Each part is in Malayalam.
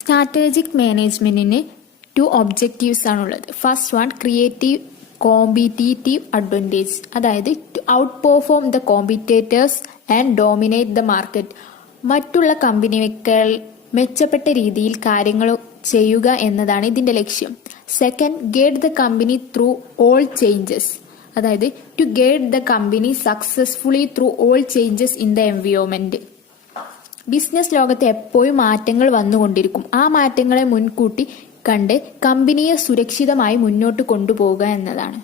സ്ട്രാറ്റജിക് മാനേജ്മെന്റിന് 2 ഒബ്ജക്റ്റീവ്സ് ആണുള്ളത്. First one, creative competitive advantage, അതായത് to out perform the competitors and dominate the market. മറ്റുള്ള കമ്പനികൾ മെച്ചപ്പെട്ട രീതിയിൽ കാര്യങ്ങൾ ചെയ്യുക എന്നതാണ് ഇതിന്റെ ലക്ഷ്യം. Second, guide the company through all changes, അതായത് to guide the company successfully through all changes in the environment. Business ലോകത്ത് എപ്പോഴും മാറ്റങ്ങൾ വന്നുകൊണ്ടിരിക്കും. ആ മാറ്റങ്ങളെ മുൻകൂട്ടി കണ്ട് കമ്പനിയെ സുരക്ഷിതമായി മുന്നോട്ട് കൊണ്ടുപോകുക എന്നതാണ്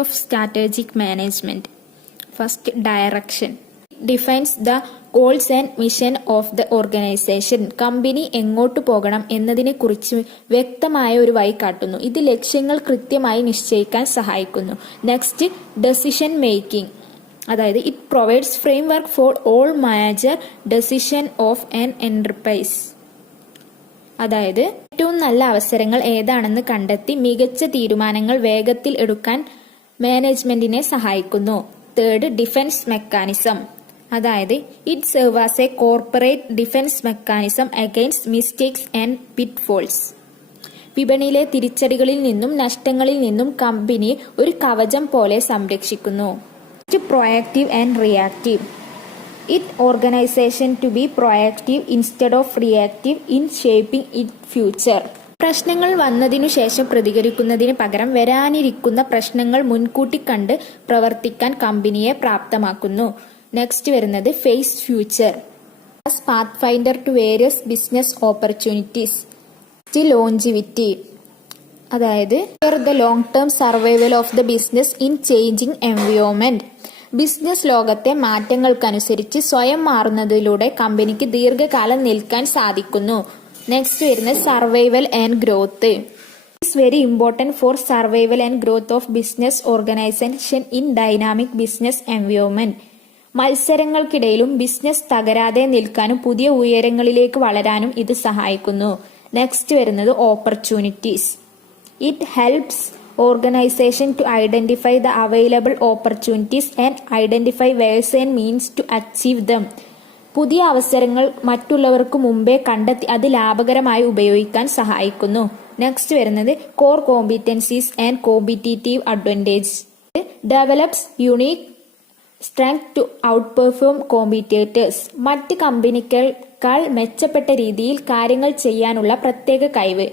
of strategic management. First, direction. Defines the goals and mission of the organisation. Company എങ്ങോട്ട് പോകണം എന്നതിനെ കുറിച്ച് വ്യക്തമായ ഒരു വഴി കാട്ടുന്നു. ഇത് ലക്ഷ്യങ്ങൾ കൃത്യമായി നിശ്ചയിക്കാൻ സഹായിക്കുന്നു. നെക്സ്റ്റ്, ഡെസിഷൻ മേക്കിംഗ്, അതായത് it provides framework for all major decision of an enterprise. അതായത് ഏറ്റവും നല്ല അവസരങ്ങൾ ഏതാണെന്ന് കണ്ടെത്തി മികച്ച തീരുമാനങ്ങൾ വേഗത്തിൽ എടുക്കാൻ മാനേജ്മെന്റിനെ സഹായിക്കുന്നു. തേർഡ്, ഡിഫൻസ് മെക്കാനിസം, അതായത് it serve as a corporate defence mechanism against mistakes and pitfalls. വിപണിയിലെ തിരിച്ചടികളിൽ നിന്നും നഷ്ടങ്ങളിൽ നിന്നും കമ്പനി ഒരു കവചം പോലെ സംരക്ഷിക്കുന്നു. Proactive and reactive, it organisation to be proactive instead of reactive in shaping it future. പ്രശ്നങ്ങൾ വന്നതിനു ശേഷം പ്രതികരിക്കുന്നതിന് പകരം വരാനിരിക്കുന്ന പ്രശ്നങ്ങൾ മുൻകൂട്ടി കണ്ട് പ്രവർത്തിക്കാൻ കമ്പനിയെ പ്രാപ്തമാക്കുന്നു. നെക്സ്റ്റ് വരുന്നത് face future as pathfinder to various business opportunities. Longevity, അതായത് the long term survival of the business in changing environment. Business ലോകത്തെ മാറ്റങ്ങൾക്കനുസരിച്ച് സ്വയം മാറുന്നതിലൂടെ കമ്പനിക്ക് ദീർഘകാലം നിൽക്കാൻ സാധിക്കുന്നു. നെക്സ്റ്റ് വരുന്നത് survival and growth. It's very important for survival and growth of business organisation in dynamic business environment. മത്സരങ്ങൾക്കിടയിലും ബിസിനസ് തകരാതെ നിൽക്കാനും പുതിയ ഉയരങ്ങളിലേക്ക് വളരാനും ഇത് സഹായിക്കുന്നു. നെക്സ്റ്റ് വരുന്നത് opportunities. It helps organisation to identify the available opportunities and identify ways and means to achieve them. പുതിയ അവസരങ്ങൾ മറ്റുള്ളവർക്ക് മുമ്പേ കണ്ടെത്തി അത് ലാഭകരമായി ഉപയോഗിക്കാൻ സഹായിക്കുന്നു. നെക്സ്റ്റ് വരുന്നത് core competencies and competitive advantage. Develops unique strength to out perform competitors. മറ്റ് കമ്പനികളേക്കാൾ മെച്ചപ്പെട്ട രീതിയിൽ കാര്യങ്ങൾ ചെയ്യാനുള്ള പ്രത്യേക കഴിവ്,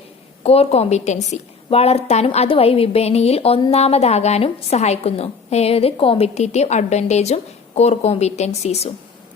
കോർ കോമ്പിറ്റൻസി, വളർത്താനും അതുവഴി വിപണിയിൽ ഒന്നാമതാകാനും സഹായിക്കുന്നു. അതായത് കോമ്പറ്റീറ്റീവ് അഡ്വാൻറ്റേജും കോർ കോമ്പിറ്റൻസീസും.